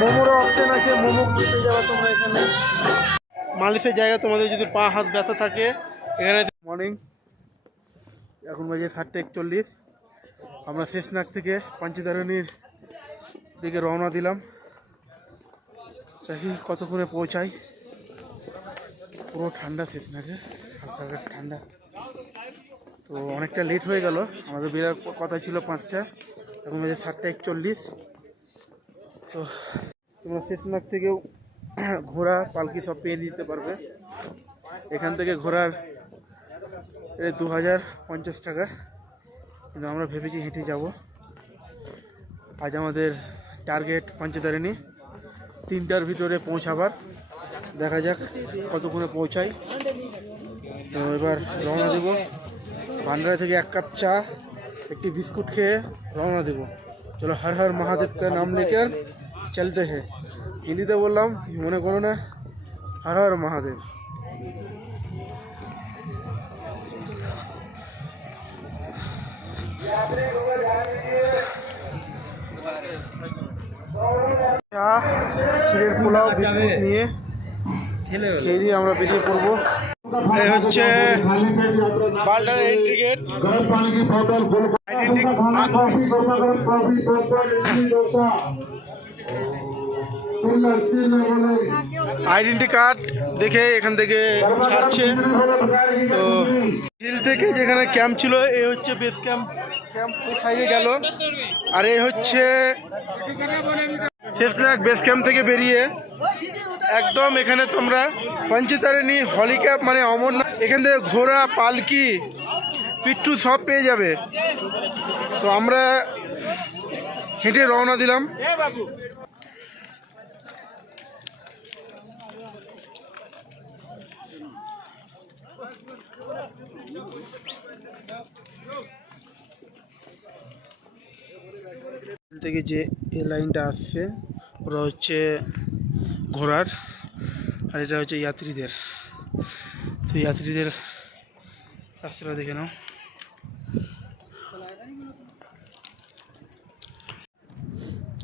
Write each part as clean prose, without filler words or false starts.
মোমোর অপশন আছে, মোমো খেতে যাওয়া তোমরা এখানে। মালিশের জায়গা, তোমাদের যদি পা হাত ব্যথা থাকে এখানে। মর্নিং, এখন বাজে 7:41। আমরা শেষনাগ থেকে পঞ্চতারিণীর দিকে রওনা দিলাম। দেখি কতক্ষণে পৌঁছাই। পুরো ঠান্ডা শেষনাগে, হালকা হালকা ঠান্ডা। তো অনেকটা লেট হয়ে গেল, আমাদের বেরার কথা ছিল 5টা, এখন বাজে 7:41। তো তোমরা শেষনাগ থেকেও ঘোড়া পালকি সব পেয়ে দিতে পারবে। এখান থেকে ঘোড়ার 2050 টাকা, কিন্তু আমরা ভেবেছি হেঁটে যাব। আজ আমাদের টার্গেট পঞ্চতারিণী, 3টার ভিতরে পৌঁছাবার। দেখা যাক কতক্ষণে পৌঁছাই। তো এবার রওনা দেব। ভান্ডারা থেকে 1 কাপ চা, একটি বিস্কুট খেয়ে রওনা দেব। চলো, হর হর মহাদেব কা নাম লেकर চলতে হে। হিন্দিতে বললাম, মনে করো না। হর হর মহাদেব। চা, চিড়ের পোলাও, বিস্কুট নিয়ে খেয়ে দিয়ে আমরা বেরিয়ে পড়বো। এই হচ্ছে বালডার এন্ট্রি গেট। আইডেন্টি কার্ড দেখে এখান থেকে ছাড়ছে। তো হিল থেকে যেখানে ক্যাম্প ছিল, এই হচ্ছে বেস ক্যাম্প। ক্যাম্প সাইডে গেল। আর এই হচ্ছে শেষনাগ বেস ক্যাম্প থেকে বেরিয়ে একদম এখানে তোমরা পঞ্চতারিণী হলিক্যাপ মানে অমরনাথ, এখান থেকে ঘোড়া, পালকি, পিট্টু সব পেয়ে যাবে। তো আমরা হেঁটে রওনা দিলাম। থেকে যে এই লাইনটা আসছে ওরা হচ্ছে ঘোড়ার, আর এটা হচ্ছে যাত্রীদের। তো যাত্রীদের রাস্তাটা দেখে নাও।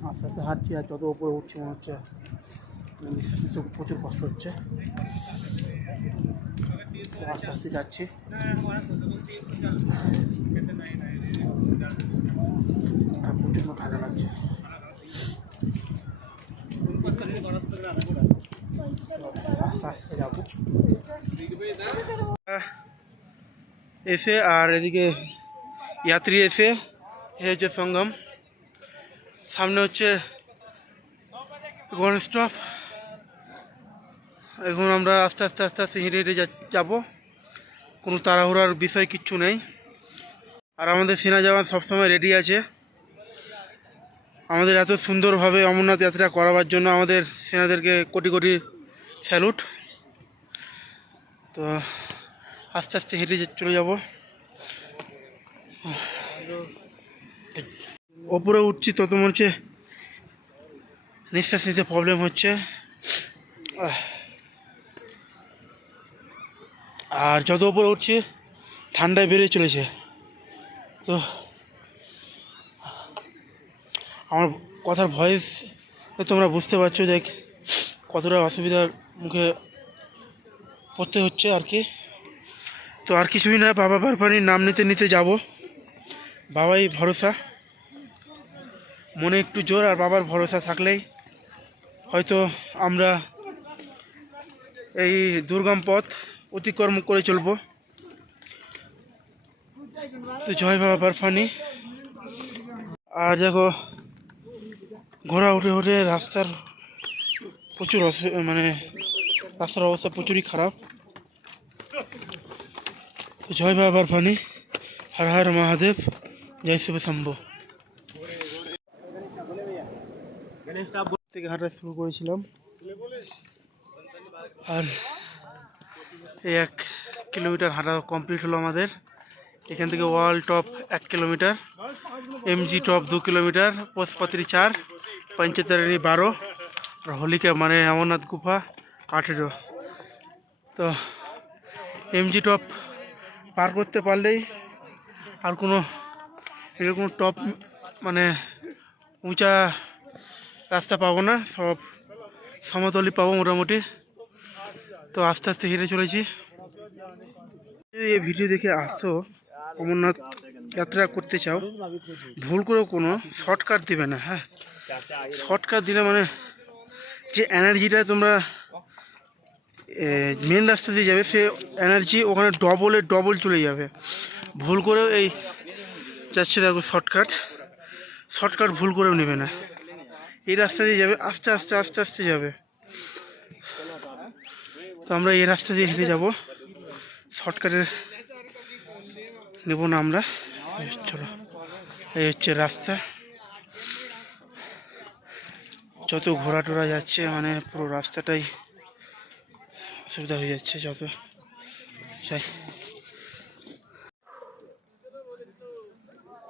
আস্তে আস্তে হাঁটছি, আর যত উপরে উঠছি মনে হচ্ছে নিঃশ্বাস নিতে প্রচুর কষ্ট হচ্ছে। আস্তে আস্তে যাচ্ছি। আর প্রচুর ঠান্ডা লাগছে। এসে আর এদিকে যাত্রী এসে, এ হচ্ছে সঙ্গম, সামনে হচ্ছে গণ স্টপ। এখন আমরা আস্তে আস্তে আস্তে আস্তে হেঁটে হেঁটে যাবো। কোনো তাড়াহুড়ার বিষয় কিচ্ছু নেই। আর আমাদের সেনা জওয়ান সবসময় রেডি আছে আমাদের এত সুন্দরভাবে অমরনাথ যাত্রা করাবার জন্য। আমাদের সেনাদেরকে কোটি কোটি স্যালুট। তো আস্তে আস্তে হেঁটে চলে যাব। ওপরে উঠছি তত মনে হচ্ছে নিঃশ্বাস নিতে প্রবলেম হচ্ছে। আর যত ওপরে উঠছি ঠান্ডায় বেড়ে চলেছে। তো আমার কথার ভয়েস তোমরা বুঝতে পারছো যে কতটা অসুবিধার মুখে পড়তে হচ্ছে আর কি। তো আর কিছুই না, বাবা বারবানির নাম নিতে নিতে যাব। বাবাই ভরসা, মনে একটু জোর আর বাবার ভরসা থাকলেই হয়তো আমরা এই দুর্গম পথ অতিক্রম করে চলব। তো জয় বাবা বারফানি। আর দেখো ঘোড়া উঠে উঠে রাস্তার প্রচুর মানে রাস্তার অবস্থা প্রচুরই খারাপ। জয় বাবা বারফানি, হর হর মহাদেব, জয় শিব শম্ভু। থেকে হাঁটা শুরু করেছিলাম, আর এই 1 কিলোমিটার হাঁটা কমপ্লিট হলো আমাদের। এখান থেকে wall top 1 kilometre, MG top 2 kilometre, Poshpatri 4, Panchtarni 12, আর হোলিকা মানে অমরনাথ গুফা 18। তো এমজি টপ পার করতে পারলেই আর কোনো এরকম টপ মানে উঁচা রাস্তা পাবো না, সব সমতলই পাবো মোটামুটি। তো আস্তে আস্তে হেঁটে চলেছি। এই ভিডিও দেখে আসছো, অমরনাথ যাত্রা করতে চাও, ভুল করেও কোনো শর্টকাট দিবে না। হ্যাঁ, শর্টকাট দিলে মানে যে এনার্জিটা তোমরা মেন রাস্তা দিয়ে যাবে, সে এনার্জি ওখানে ডবল চলে যাবে। ভুল করেও এই যাচ্ছে দেখো শর্টকাট ভুল করেও নেবে না। এই রাস্তা দিয়ে যাবে, আস্তে আস্তে যাবে। তো আমরা এই রাস্তা দিয়ে হেঁটে যাব, শর্টকাটের নেব না আমরা। চলো, এই হচ্ছে রাস্তা। যত ঘোরা টোরা যাচ্ছে মানে পুরো রাস্তাটাই অসুবিধা হয়ে যাচ্ছে যত যাই।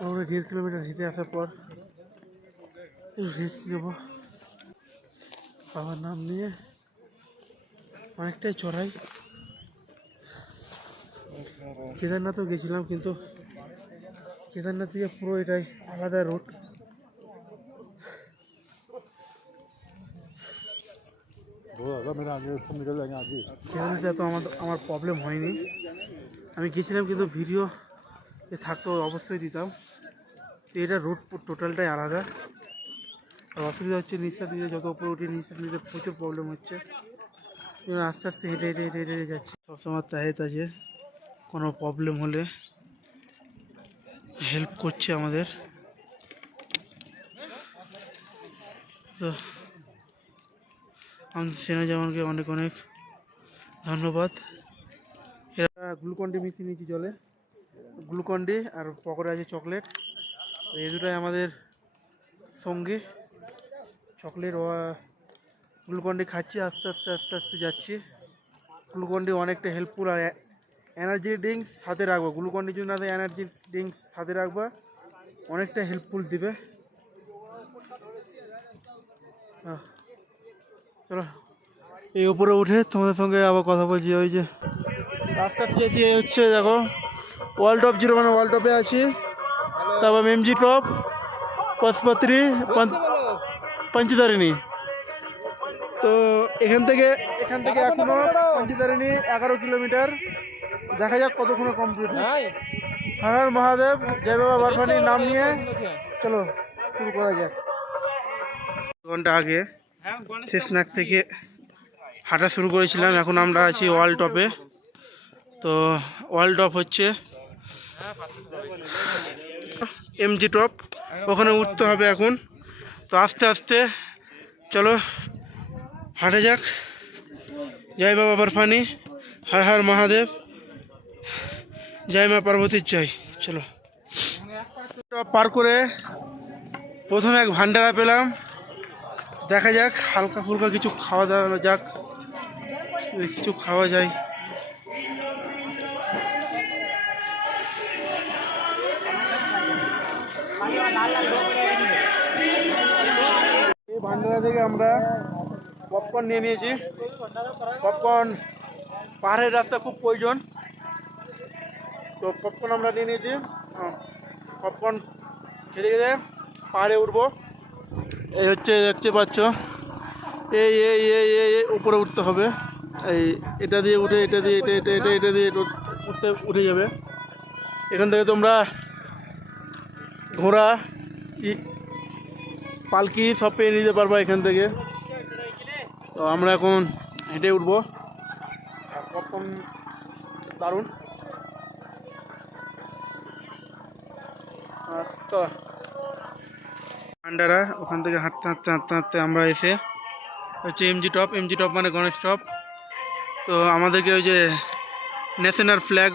আমরা 1.5 কিলোমিটার হেঁটে আসার পর এই রেস্ট নেব বাবার নাম নিয়ে। অনেকটাই চড়াই। কেদারনাথও গেছিলাম, কিন্তু কেদারনাথ থেকে পুরো এটাই আলাদা রুট। কেদারনাথে এত আমার প্রবলেম হয়নি। আমি গেছিলাম কিন্তু ভিডিও থাকতো অবশ্যই দিতাম। এটা রুট টোটালটাই আলাদা। আর অসুবিধা হচ্ছে নিঃশ্বাস নিতে, যত উপরে উঠে নিঃশ্বাস নিতে প্রচুর প্রবলেম হচ্ছে। আস্তে আস্তে হেঁটে যাচ্ছি। সবসময় তাহেত আছে, কোনো প্রবলেম হলে হেল্প করছে আমাদের। তো আমাদের সেনাজওয়ানকে অনেক অনেক ধন্যবাদ। এরা গ্লুকন্ডি মিশিয়ে নিয়েছি জলে, গ্লুকন্ডি আর পকেটে আছে চকলেট। এই দুটাই আমাদের সঙ্গী। চকলেট ও গ্লুকন্ডি খাচ্ছি, আস্তে আস্তে যাচ্ছি। গ্লুকন্ডি অনেকটা হেল্পফুল। আর এনার্জি ড্রিঙ্কস সাথে রাখবো, গ্লুকন্ডি যদি না দেয় এনার্জি ড্রিঙ্কস সাথে রাখবা, অনেকটা হেল্পফুল দিবে। চলো এই উপরে উঠে তোমাদের সঙ্গে আবার কথা বলছি। ওই যে রাস্তা পেয়েছি, এই হচ্ছে দেখো ওয়াল টপ 0 মানে ওয়াল টপে আছি। তারপর এমজি টপ, পশপত্রী, পঞ্চতারিণী। তো এখান থেকে এখনো পঞ্চতারিণী 11 কিলোমিটার। দেখা যাক কতক্ষণে কমপ্লিট হয়। হর হর মহাদেব, জয় বাবা বরফানির নাম নিয়ে চলো শুরু করা যাক। ঘন্টা আগে শেষনাগ থেকে হাঁটা শুরু করেছিলাম। এখন আমরা আছি ওয়াল টপে। তো ওয়াল টপ হচ্ছে এমজি টপ, ওখানে উঠতে হবে এখন। তো আস্তে আস্তে চলো হাঁটা যাক। জয় বাবা বরফানি, হর হর মহাদেব, জয় মা পার্বতীর জয়। চলো টপ পার করে প্রথমে এক ভান্ডারা পেলাম। দেখা যাক হালকা ফুলকা কিছু খাওয়া দাওয়া যাক, কিছু খাওয়া যায়। এই ভান্ডারা থেকে আমরা পপকর্ন নিয়ে নিয়েছি। পপকর্ন পাহাড়ের রাস্তা খুব প্রয়োজন, তো পপকর্ন আমরা নিয়ে নিয়েছি। পপকর্ন খেতে খেতে পাহাড়ে উঠবো। এই হচ্ছে দেখতে পাচ্ছ, এই এই এই এই উপরে উঠতে হবে। এই এটা দিয়ে উঠে এটা দিয়ে এটা দিয়ে উঠে যাবে। এখান থেকে তোমরা ঘোড়া পালকি সব পেয়ে নিতে পারবা এখান থেকে। তো আমরা এখন হেঁটে উঠবো। পপকর্ন দারুণ। তো ভান্ডারা, ওখান থেকে হাঁটতে আমরা এসে হচ্ছে এমজি টপ মানে গণেশ টপ। তো আমাদেরকে ওই যে ন্যাশনাল ফ্ল্যাগ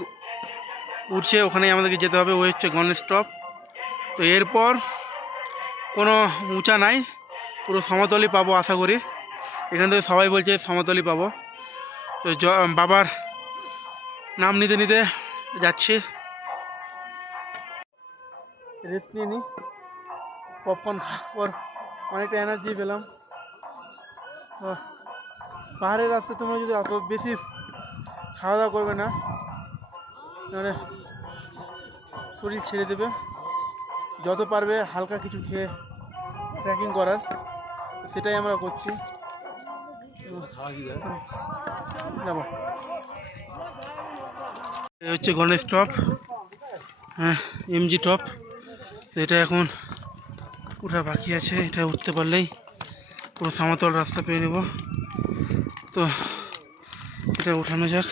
উঠছে, ওখানেই আমাদেরকে যেতে হবে। ওই হচ্ছে গণেশ টপ। তো এরপর কোনো উঁচা নাই, পুরো সমতলই পাবো আশা করি। এখান থেকে সবাই বলছে সমতলই পাবো। তো বাবার নাম নিতে নিতে যাচ্ছি। রেস্ট নিয়ে নিই, পপকর্ন খাওয়ার পর অনেকটা এনার্জি পেলাম। তো পাহাড়ের রাস্তায় তোমরা যদি আসো, বেশি খাওয়া দাওয়া করবে না, মানে শরীর ছেড়ে দেবে, যত পারবে হালকা কিছু খেয়ে ট্রেকিং করার, সেটাই আমরা করছি। যাবো, এই হচ্ছে গণেশ টপ, হ্যাঁ এমজি টপ। এটা এখন ওঠা বাকি আছে, এটা উঠতে পারলেই পুরো সমতল রাস্তা পেয়ে নেব। তো এটা উঠানো যাক।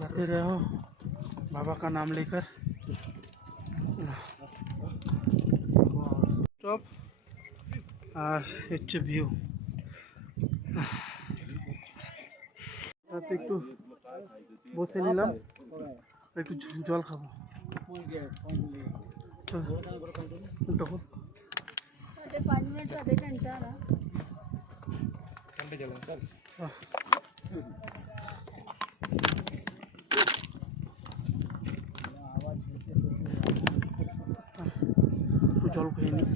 जाते रहो बाबा का नाम लेकर। टॉप আর হচ্ছে ভিউ, তাতে একটু বসে নিলাম, একটু জল খাবো। তখন একটু জল খেয়ে নিই,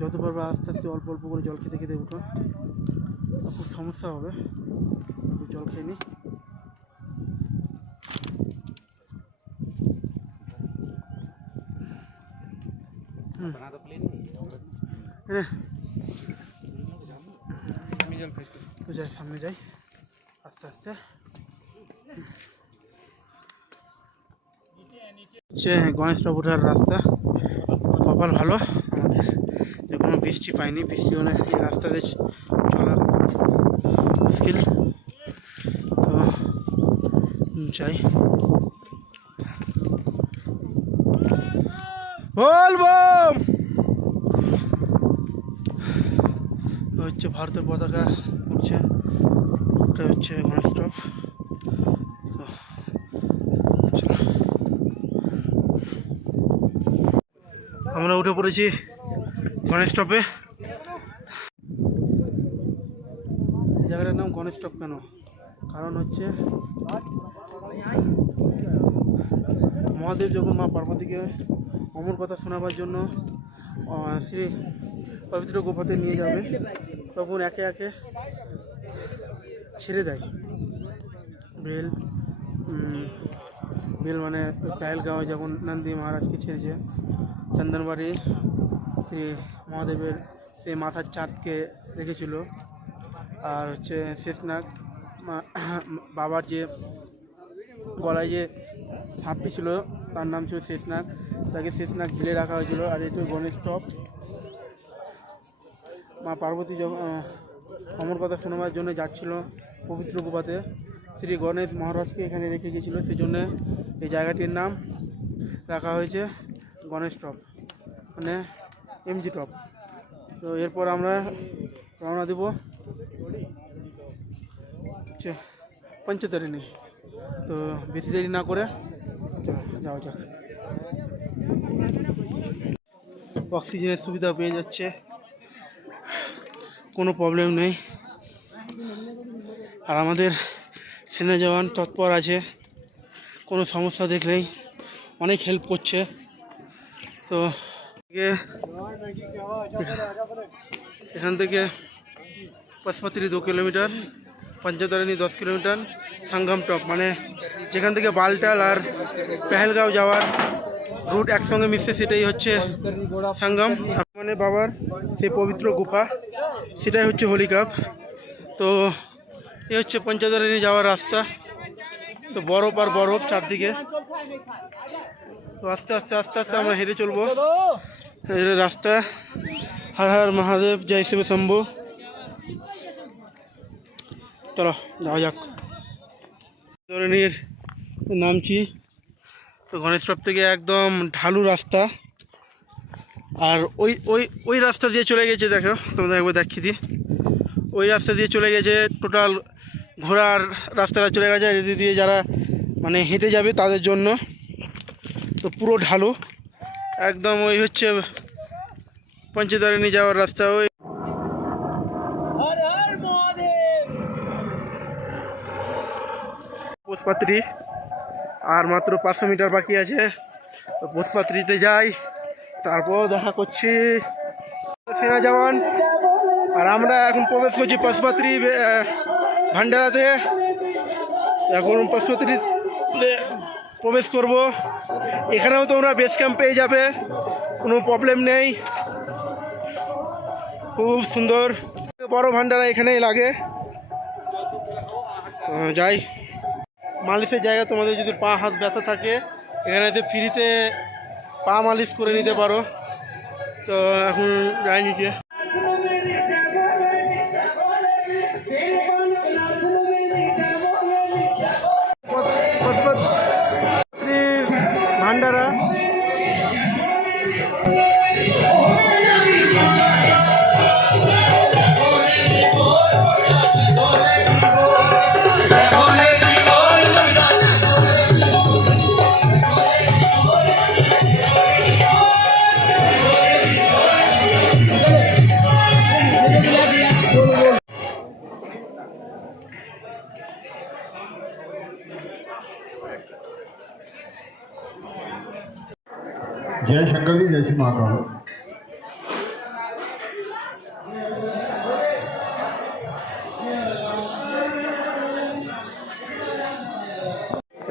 যত পারবে আস্তে আস্তে অল্প অল্প করে জল খেতে খেতে উঠো, খুব সমস্যা হবে। একটু জল খেয়ে নিই। তো যাই, সামনে যাই আস্তে আস্তে। হচ্ছে গণেশ টপ ওঠার রাস্তা, কপাল ভালো আমাদের যে কোনো বৃষ্টি পাইনি, বৃষ্টি হলে এই রাস্তাতে চলা খুব মুশকিল। তো যাই, বলবো হচ্ছে ভারতের পতাকা উঠছে, ওটা হচ্ছে গণেশ টপ। তো চলো, আমরা উঠে পড়েছি গণেশ টপে। জায়গাটার নাম গণেশ টপ কেন? কারণ হচ্ছে মহাদেব যখন মা পার্বতীকে অমর কথা শোনাবার জন্য শ্রী পবিত্র গুফাতে নিয়ে যাবে, তখন একে একে ছেড়ে দেয় বেল। বেল মানে পেহেলগাঁওয়ে যখন নন্দী মহারাজকে ছেড়েছে, চন্দনবাড়ি শ্রী মহাদেবের সেই মাথার চাঁদকে রেখেছিল। আর হচ্ছে শেষনাগ বাবার যে গলায় যে সাপটি ছিল তার নাম ছিল শেষনাগ, তাকে শেষনাগ ঝিলে রাখা হয়েছিল। আর এটা গণেশ টপ, মা পার্বতী যখন অমর কথা শোনাবার জন্য যাচ্ছিল পবিত্র গুফাতে, শ্রী গণেশ মহারাজকে এখানে রেখে গিয়েছিল, সেই জন্য এই জায়গাটির নাম রাখা হয়েছে গণেশ টপ, মানে এমজি টপ। তো এরপর আমরা রওনা দেব হচ্ছে পঞ্চতারিণী। তো বেশি দেরি না করে চলো যাওয়া যাক। অক্সিজেনের সুবিধা পেয়ে যাচ্ছে, কোনো প্রবলেম নেই। আর আমাদের সেনা জওয়ান তৎপর আছে, কোনো সমস্যা দেখলেই অনেক হেল্প করছে। তো এখান থেকে পশুপতির 2 কিলোমিটার, পঞ্চতারিণী 10 কিলোমিটার, সঙ্গম টপ মানে যেখান থেকে বালটাল আর পেহেলগাঁও যাওয়ার রুট একসঙ্গে মিশছে, সেটাই হচ্ছে সঙ্গম, মানে বাবার সেই পবিত্র গুফা, সেটাই হচ্ছে হলিকাপ। তো এই হচ্ছে পঞ্চতারিণী যাওয়ার রাস্তা। তো বরফ আর বরফ চারদিকে। তো আস্তে আস্তে আস্তে আস্তে আমরা হেঁটে চলবো রাস্তা। হর হর মহাদেব, জয় শিব শম্ভু। চলো যাওয়া যাক। ধরনের নামছি। তো গণেশ টপ থেকে একদম ঢালু রাস্তা, আর ওই ওই ওই রাস্তা দিয়ে চলে গেছে, দেখো তোমাদের একবার দেখিয়ে দিই। ওই রাস্তা দিয়ে চলে গেছে, টোটাল ঘোড়ার রাস্তাটা চলে গেছে, এদিক দিয়ে যারা মানে হেঁটে যাবে তাদের জন্য। তো পুরো ঢালু একদম। ওই হচ্ছে পঞ্চতারিণী যাওয়ার রাস্তা। ওই পোষপাত্রী, আর মাত্র 500 মিটার বাকি আছে। তো পোষপাত্রীতে যাই, তারপর দেখা করছি সেনা জওয়ান। আর আমরা এখন প্রবেশ করছি পশুপাত্রী ভান্ডারাতে। এখন পশুপাত্রীতে প্রবেশ করব। এখানেও তোমরা বেস ক্যাম্প পেয়ে যাবে, কোনো প্রবলেম নেই। খুব সুন্দর বড় ভান্ডারা এখানেই লাগে। যাই, মালিশের জায়গা, তোমাদের যদি পা হাত ব্যথা থাকে এখানে ফ্রিতে পা মালিশ করে নিতে পারো। তো এখন যাই নিচে। ভান্ডারা जय शंकर जी, जय श्री महाकाल।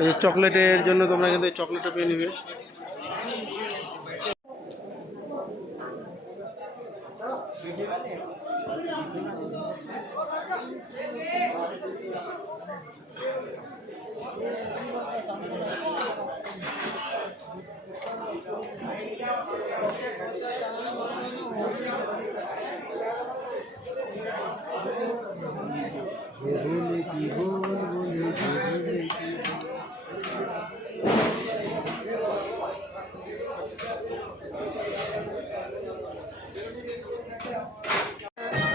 এই চকলেটের জন্য তোমরা কিন্তু চকলেটটা পেয়ে নিবে।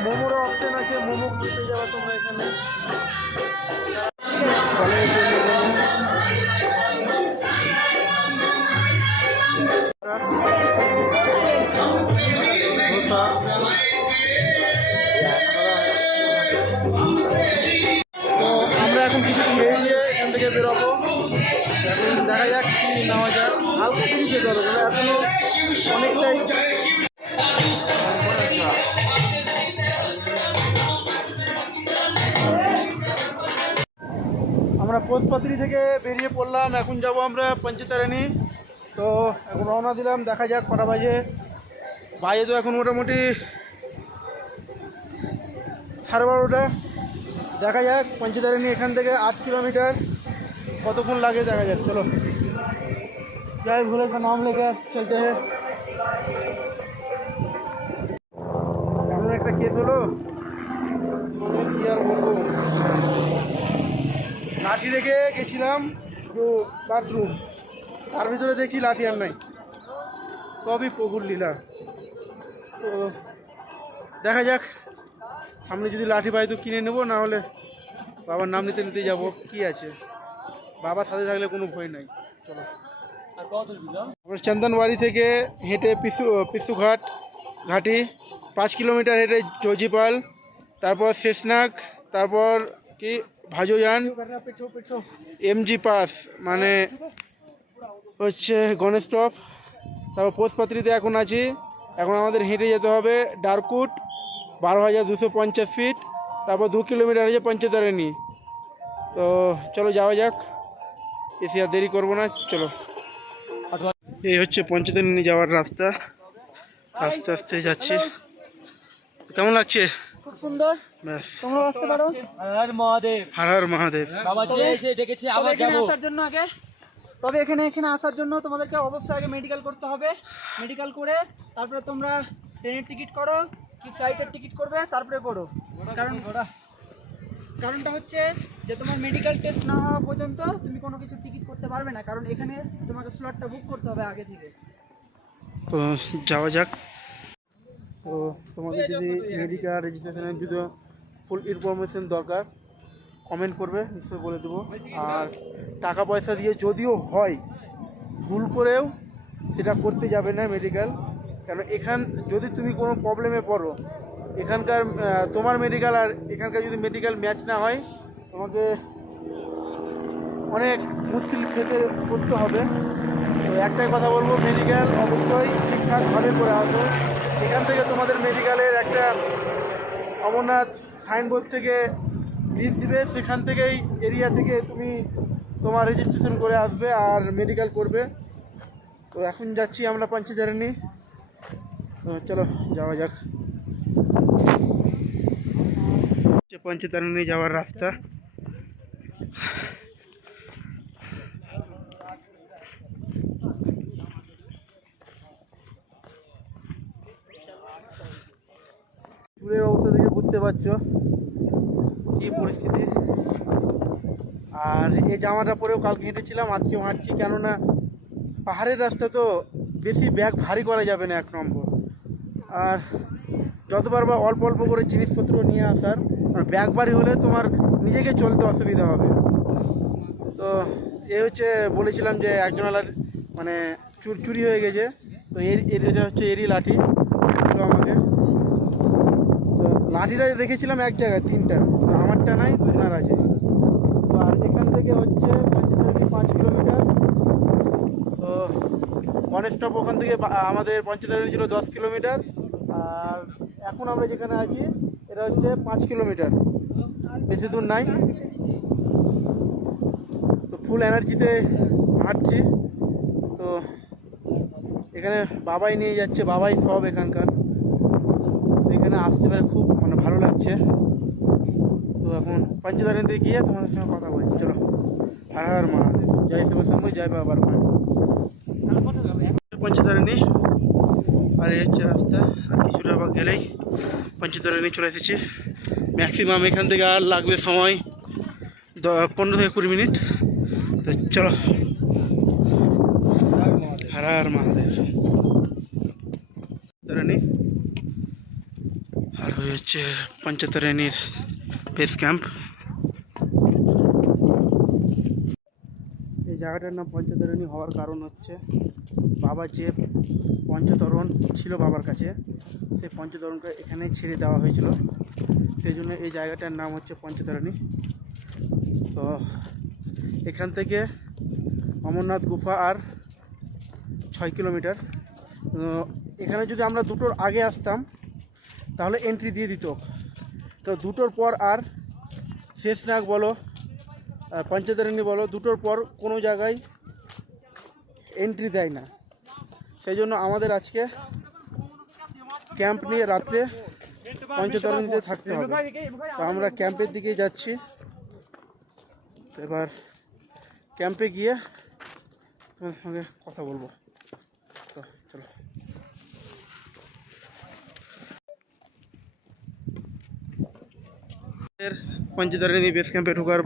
মোমোরও অপশন আছে, মোমো খেতে যাওয়া তোমরা এখানে। আমরা এখন কিছু খেয়ে নিয়ে এখান থেকে বেরোবো। এখন দেখা যাক কি নেওয়া যায়। হালকা কিছু খেতে হবে, এখনো অনেকটাই। আমরা পোষপাত্রী থেকে বেরিয়ে পড়লাম, এখন যাব আমরা পঞ্চতারিণী। তো এখন রওনা দিলাম, দেখা যাক কটা বাজে। তো এখন মোটামুটি 12:30। দেখা যাক পঞ্চতারিণী এখান থেকে 8 কিলোমিটার, কতক্ষণ লাগে দেখা যাক। চলো যাই, ভুলে নাম লেখা চলতে হয়। এমন একটা কেস হলো, কি আর বলবো। লাঠি রেখে গেছিলাম তো বাথরুম, তার ভিতরে দেখি লাঠি আর নাই, সবই প্রভুর লীলা। তো দেখা যাক, সামনে যদি লাঠি পাই তো কিনে নেবো, না হলে বাবার নাম নিতে নিতে যাবো। কি আছে, বাবার সাথে থাকলে কোনো ভয় নাই। চলো, আমরা চন্দনবাড়ি থেকে হেঁটে পিসুঘাট ঘাটি 5 কিলোমিটার হেঁটে জজিপাল, তারপর শেষনাগ, তারপর কি ভাজোয়ান, এমজি পাস মানে হচ্ছে গণেশ টপ, তারপর পোষপাত্রীতে এখন আছি। এখন আমাদের হেঁটে যেতে হবে ডারকুট 12,250 ফিট, তারপর 2 কিলোমিটার হচ্ছে পঞ্চতারিণী। তো চলো যাওয়া যাক, এসে আর দেরি করবো না, চলো। এই হচ্ছে পঞ্চতারিণী যাওয়ার রাস্তা, আস্তে আস্তে যাচ্ছি। কেমন লাগছে? খুব সুন্দর, তোমরা আসতে পারো। হর হর মহাদেব, হর হর মহাদেব। বাবা যে ডেকেছে আবার যাব। আসার জন্য আগে, তবে এখানে আসার জন্য তোমাদেরকে অবশ্যই আগে মেডিকেল করতে হবে। মেডিকেল করে তারপরে তোমরা ট্রেনের টিকিট করো কি ফ্লাইটের টিকিট করবে, তারপরে করো। কারণটা হচ্ছে যে তোমার মেডিকেল টেস্ট না হওয়া পর্যন্ত তুমি কোনো কিছু টিকিট করতে পারবে না, কারণ এখানে তোমাকে স্লটটা বুক করতে হবে আগে থেকে। তো যাওয়া যাক। তো তোমাদের যদি মেডিকেল রেজিস্ট্রেশনের যদি ফুল ইনফরমেশন দরকার কমেন্ট করবে, নিশ্চয়ই বলে দেবো। আর টাকা পয়সা দিয়ে যদিও হয়, ভুল করেও সেটা করতে যাবে না মেডিকেল। কেন যদি তুমি কোনো প্রবলেমে পড়ো, এখানকার তোমার মেডিকেল আর এখানকার যদি মেডিকেল ম্যাচ না হয়, তোমাকে অনেক মুশকিল ফেসে করতে হবে। তো একটাই কথা বলবো, মেডিকেল অবশ্যই ঠিকঠাকভাবে করে আসো। এখান থেকে তোমাদের মেডিকেলের একটা অমরনাথ সাইনবোর্ড থেকে লিস্ট দিবে, সেখান থেকেই এরিয়া থেকে তুমি তোমার রেজিস্ট্রেশন করে আসবে আর মেডিকেল করবে। তো এখন যাচ্ছি আমরা পঞ্চতারিণী। তো চলো যাওয়া যাক। পঞ্চতারিণী যাওয়ার রাস্তা। চুলের অবস্থা থেকে বুঝতে পারছো কি পরিস্থিতি। আর এই জামাটা পরেও কালকে হেঁটেছিলাম, আজকেও হাঁটছি, কেননা পাহাড়ের রাস্তা তো বেশি ব্যাগ ভারী করা যাবে না, 1 নম্বর। আর যতবার বা অল্প অল্প করে জিনিসপত্র নিয়ে আসার, আর ব্যাগ ভারী হলে তোমার নিজেকে চলতে অসুবিধা হবে। তো এ হচ্ছে বলেছিলাম যে একজনালার মানে চুরি হয়ে গেছে। তো এটা হচ্ছে এরই লাঠি ছিল আমাকে। তো লাঠিটা রেখেছিলাম এক জায়গায় 3টা, তো আমারটা নাই, ওনার আছে। তো আর এখান থেকে হচ্ছে 5 কিলোমিটার। তো ওয়ান স্টপ ওখান থেকে আমাদের পঞ্চতারিণী ছিল 10 কিলোমিটার। আর এখন আমরা যেখানে আছি এটা হচ্ছে 5 কিলোমিটার, বেশি দূর নাই। তো ফুল এনার্জিতে হাঁটছি। তো এখানে বাবাই নিয়ে যাচ্ছে, বাবাই সব এখানকার। তো এখানে আসতে পারে খুব মানে ভালো লাগছে। তো এখন পঞ্চতারিণীতে গিয়ে তোমাদের সঙ্গে কথা বলছি। চলো, হর হর মহাদেব, জয় শিবশম্ভু, জয় বাবার পান। পঞ্চতারিণী আর এই হচ্ছে রাস্তা। আর কিছুটা আবার গেলেই পঞ্চতারিণী চলে এসেছি। ম্যাক্সিমাম এখান থেকে আর লাগবে সময় 15 থেকে 20 মিনিট। তো চলো, হর হর মহাদেব। তারিণী আর হচ্ছে পঞ্চতারিণীর বেস ক্যাম্প। এই জায়গাটার নাম পঞ্চতারিণী হওয়ার কারণ হচ্ছে বাবার যে পঞ্চতরণ ছিল বাবার কাছে, সেই পঞ্চতরণকে এখানে ছেড়ে দেওয়া হয়েছিল, সেই জন্য এই জায়গাটার নাম হচ্ছে পঞ্চতারিণী। তো এখান থেকে অমরনাথ গুফা আর 6 কিলোমিটার। এখানে যদি আমরা 2টোর আগে আসতাম তাহলে এন্ট্রি দিয়ে দিত। তো 2টোর পর আর শেষনাগ বলো পঞ্চতারিণী বলো, 2টোর পর কোনো জায়গায় এন্ট্রি দেয় না। সেই জন্য আমাদের আজকে ক্যাম্প নিয়ে রাত্রে পঞ্চতারিণীতে থাকতে হবে। তো আমরা ক্যাম্পের দিকে যাচ্ছি। এবার ক্যাম্পে গিয়ে তোমাদের সঙ্গে কথা বলবো। তো চলো। পঞ্চতারিণী বেস ক্যাম্পে ঢোকার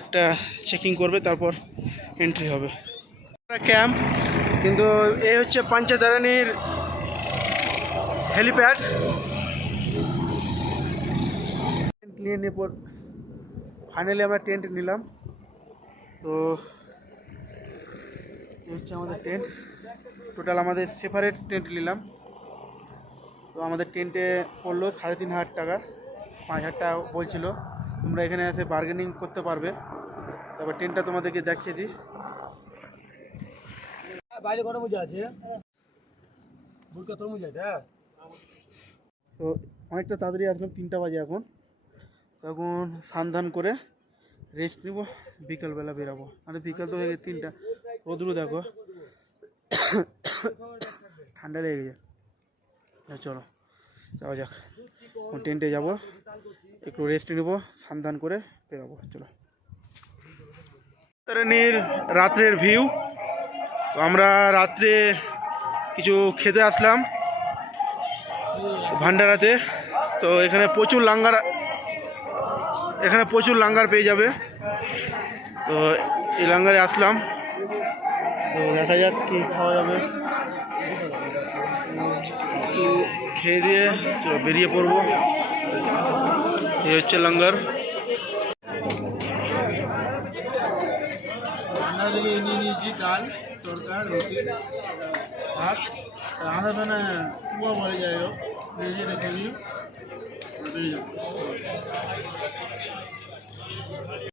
একটা চেকিং করবে, তারপর এন্ট্রি হবে। ক্যাম্প কিন্তু এই হচ্ছে পঞ্চতারিণীর হেলিপ্যাড। নিয়ে নিয়ে পর ফাইনালি আমরা টেন্ট নিলাম। তো এই হচ্ছে আমাদের টেন্ট। টোটাল আমাদের সেপারেট টেন্ট নিলাম। তো আমাদের টেন্টে পড়লো 3,500 টাকা, 5,000 টাকা বলছিল। তোমরা এখানে এসে বার্গেনিং করতে পারবে। তারপর টেন্টটা তোমাদেরকে দেখিয়ে দিই। বাইরে কত মজা আছে বুড়কা তোর মজা এটা। তো অনেকটা তাড়াতাড়ি আসলাম, 3টা বাজে এখন। তখন স্নান করে রেস্ট নিব, বিকালবেলা বেরাবো। মানে বিকাল তো হয়ে গেছে 3টা, রোদ্রু দেখো, ঠান্ডা লেগে গেছে। চলো যাওয়া যাক, টেন্টে যাব, একটু রেস্ট নিব, স্নান করে বেরাবো। চলো। তারিণীর রাত্রের ভিউ। তো আমরা রাত্রে কিছু খেতে আসলাম ভান্ডারাতে। তো এখানে প্রচুর লাঙ্গার পেয়ে যাবে। তো এই লাঙ্গারে আসলাম। তো দেখা যাক কি খাওয়া যাবে। একটু খেয়ে দিয়ে বেরিয়ে পড়বো। এই হচ্ছে লাঙ্গার। রান্না থেকে নিয়ে নিয়েছি ডাল, তরকার, রুটি, ভাত। আমরা তো না কুয়া বলে যাই হোক, রেখে দিই।